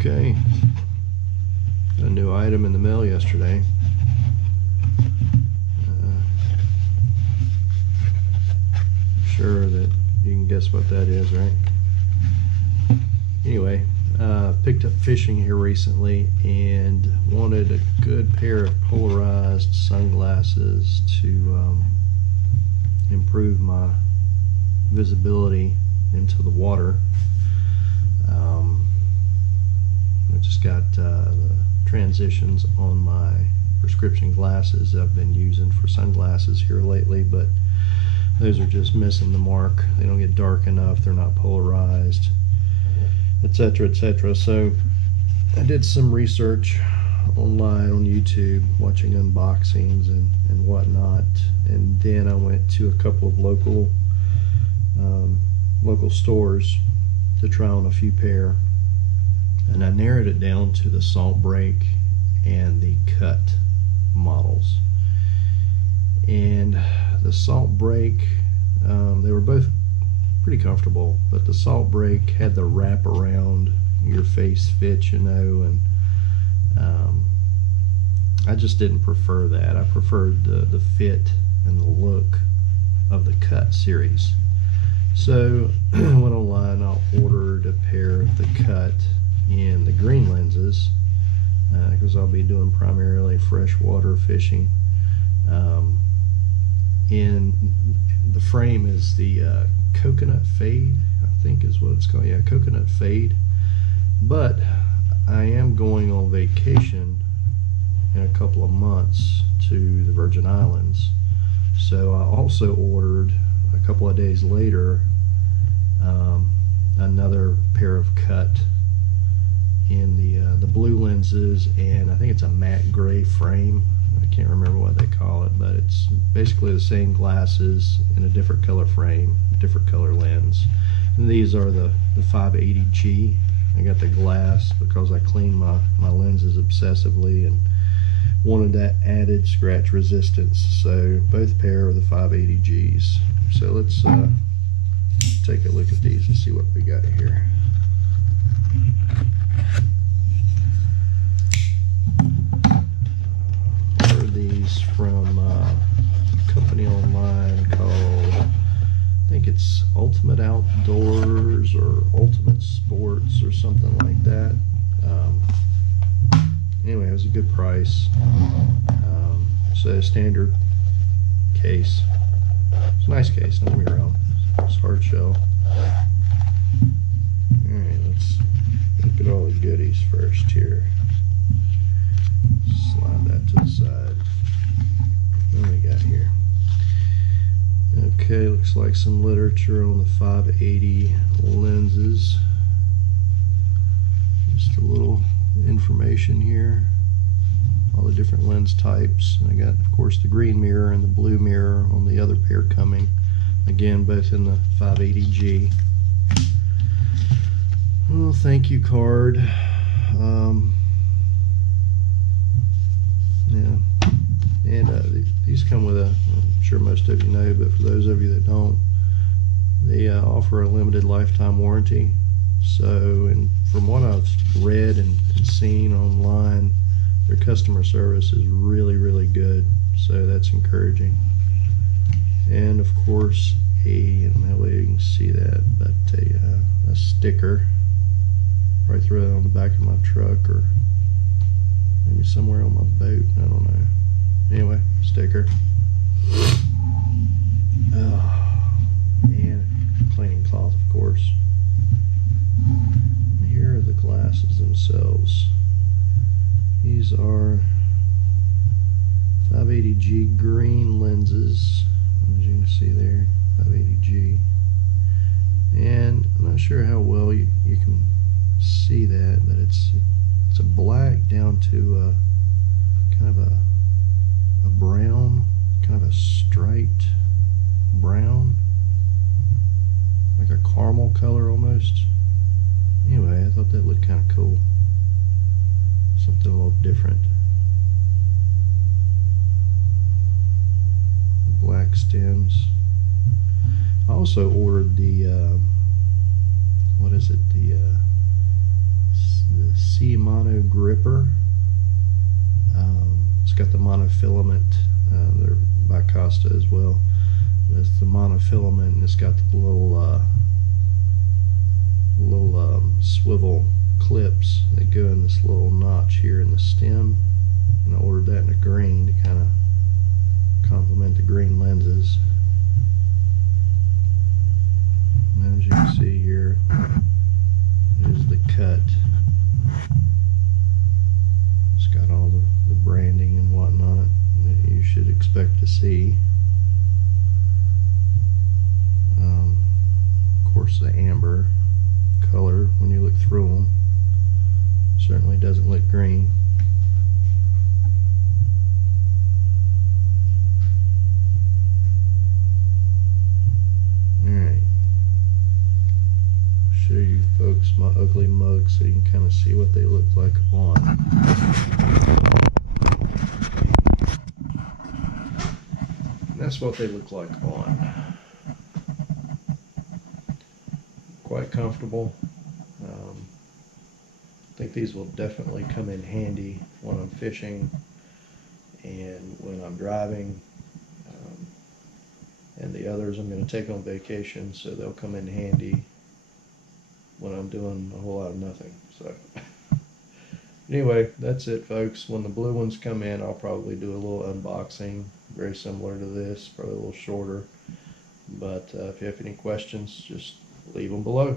Okay, got a new item in the mail yesterday. Sure that you can guess what that is, right? Anyway, picked up fishing here recently and wanted a good pair of polarized sunglasses to improve my visibility into the water. I just got the transitions on my prescription glasses I've been using for sunglasses here lately, but those are just missing the mark. They don't get dark enough, they're not polarized, etc., etc. So I did some research online on YouTube, watching unboxings and whatnot, and then I went to a couple of local stores to try on a few pair, and I narrowed it down to the Salt Break and the Cut models. And the Salt Break, they were both pretty comfortable, but the Salt Break had the wrap around your face fit, you know, and I just didn't prefer that. I preferred the fit and the look of the Cut series. So I went online, I ordered a pair of the Cut in the green lenses, because I'll be doing primarily freshwater fishing. And the frame is the Coconut Fade, I think is what it's called. Yeah, Coconut Fade. But I am going on vacation in a couple of months to the Virgin Islands, so I also ordered a couple of days later another pair of Cut in the blue lenses, and I think it's a matte gray frame. I can't remember what they call it, but it's basically the same glasses in a different color frame, different color lens. And these are the 580G. I got the glass because I clean my lenses obsessively and wanted that added scratch resistance. So both pair are the 580Gs. So let's take a look at these and see what we got here. Ordered these from a company online called, I think it's Ultimate Outdoors or Ultimate Sports or something like that. Anyway, it was a good price. So standard case. It's a nice case, don't get me wrong. It's hard shell. Alright, let's look at all the goodies first here. Slide that to the side. What do we got here? Okay, looks like some literature on the 580 lenses. Just a little information here. All the different lens types. And I got, of course, the green mirror and the blue mirror on the other pair coming. Again, both in the 580G. Well, thank you card. Yeah, and these come with a, I'm sure most of you know, but for those of you that don't, they offer a limited lifetime warranty. So, and from what I've read and seen online, their customer service is really, really good. So that's encouraging. And of course, I don't know how you can see that, but a sticker. Probably throw it on the back of my truck or maybe somewhere on my boat. I don't know. Anyway, sticker. And cleaning cloth, of course. And here are the glasses themselves. These are 580G green lenses, as you can see there, 580G. And I'm not sure how well you can see that, but it's a black down to kind of a brown, kind of a striped brown, like a caramel color almost. Anyway, I thought that looked kind of cool. Something a little different. Black stems. I also ordered the what is it, the the C Mono Gripper. It's got the monofilament. They're by Costa as well. It's the monofilament, and it's got the little swivel clips that go in this little notch here in the stem. And I ordered that in a green to kind of complement the green lenses. And as you can see here, is the cut. It's got all the branding and whatnot that you should expect to see. Of course, the amber color, when you look through them, certainly doesn't look green. Alright, show you folks my ugly mug so you can kind of see what they look like on. And that's what they look like on. Quite comfortable. I think these will definitely come in handy when I'm fishing and when I'm driving. And the others I'm going to take on vacation, so they'll come in handy when I'm doing a whole lot of nothing. So anyway, that's it, folks. When the blue ones come in, I'll probably do a little unboxing, very similar to this, probably a little shorter. But if you have any questions, just leave them below.